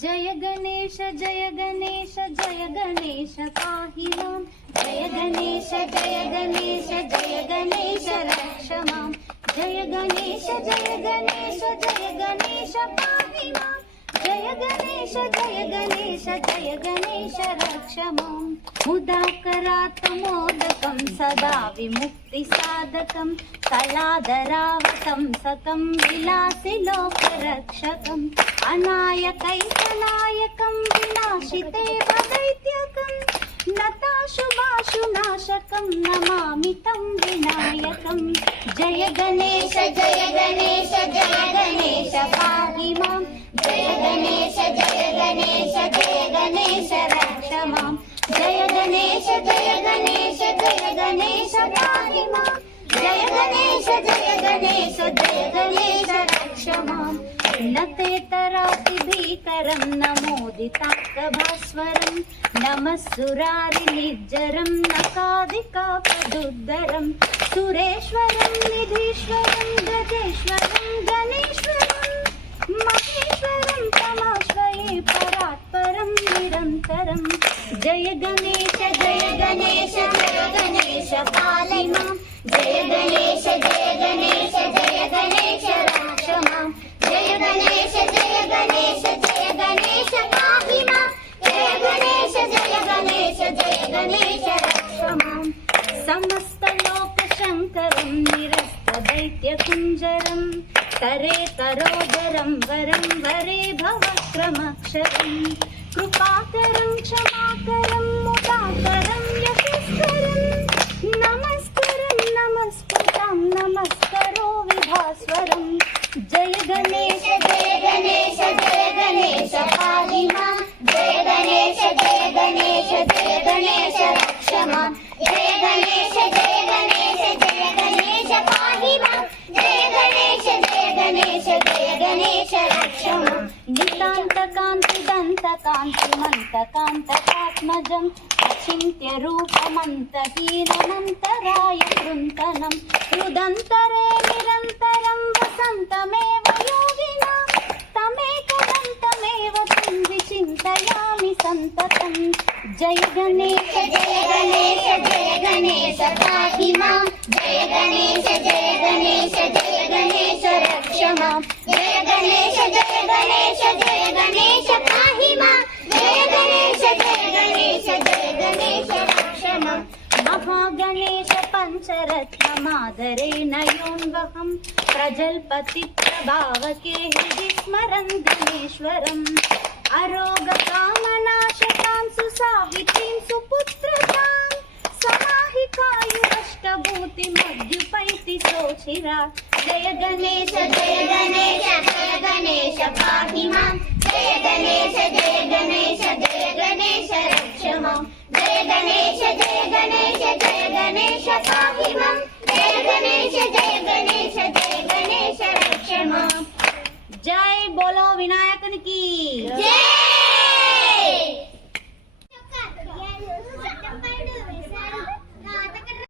जय गणेश जय गणेश जय गणेश पाहि मां। जय गणेश जय गणेश जय गणेश रक्ष मां। जय गणेश जय गणेश जय गणेश पाहि मां। जय गणेश जय गणेश जय गणेश रक्ष मां। मुदाकरात् मोदकं सदा विमुक्तिसाधकं कलाधरावतंसकं विलासि लोकरक्षकम् अनायकैकनायकं विनाशिते वदैत्यकं नताशुभाशुनाशकं नमामि तं विनायकं। जय गणेश जय गणेश जय गणेश पाहि मां। जय गणेश जय गणेश जय गणेश रक्ष मां। जय गणेश जय गणेश जय गणेश पाहि मां। जय गणेश जय गणेश जय गणेश रक्ष मां। न ते तराति भीकरं न मोदिताक्कभास्वरं नमः सुरारिनिर्जरं नकादिकापदुद्धरं सुरेश्वरं निधीश्वरं गजेश्वरं गणेश्वरं महेश्वरं तमाश्रये परात्परं निरन्तरं। जय गणेश जय गणेश जय गणेश पाहि मां। जय गणेश जय गणेश जय गणेश रक्ष मां। जय गणेश जय गणेश जय गणेश पाहि मां। जय गणेश जय गणेश जय गणेश रक्ष मां। समस्तलोकशङ्करं निरस्तदैत्यकुञ्जरं करे करोदरं वरं वरे भवक्रमक्षरं कृपाकरं क्षमाकरं मुदाकरं यशस्करं नमस्करं नमस्कृतं नमस्करो विभास्वरं। जय गणेश जय गणेश जय गणेश पाहि मां। जय गणेश जय गणेश जय गणेश रक्ष मां। जय गणेश जय गणेश जय गणेश पाहि मां। जय गणेश जय गणेश जय गणेश रक्ष मां। नितान्तकान्तिदन्तकान्तिमन्तकान्तकात्मजम् अचिन्त्यरूपमन्तहीनमन्तराय कृन्तनं हृदन्तरे निरन्तरं वसन्तमेव योगिना तमेकदन्तमेव तं विचिन्तयामि सन्ततं। जय गणेश जय गणेश जय गणेश पाहि मां। जय गणेश जय गणेश जय गणेश रक्ष मां। जय गणेश जय गणेश जय गणेश पाहि मां। जय गणेश जय गणेश जय गणेश रक्ष मां। महागणेश पञ्चरत्नमादरेण योऽन्वहं प्रजल्पति प्रभावके हृदि स्मरन् गणेश्वरम् अरोगकामनाशकां सुसाहितीं सुपुत्रतां समाहिकायुरष्टभूतिमद्युपैति सोचिरा। जय गणेश जय गणेश जय गणेश पाहि मां। जय गणेश जय गणेश जय गणेश रक्ष मां। जय गणेश जय गणेश जय गणेश पाहि मां। जय गणेश जय गणेश जय गणेश रक्ष मां। जय बोलो विनायकन की जय।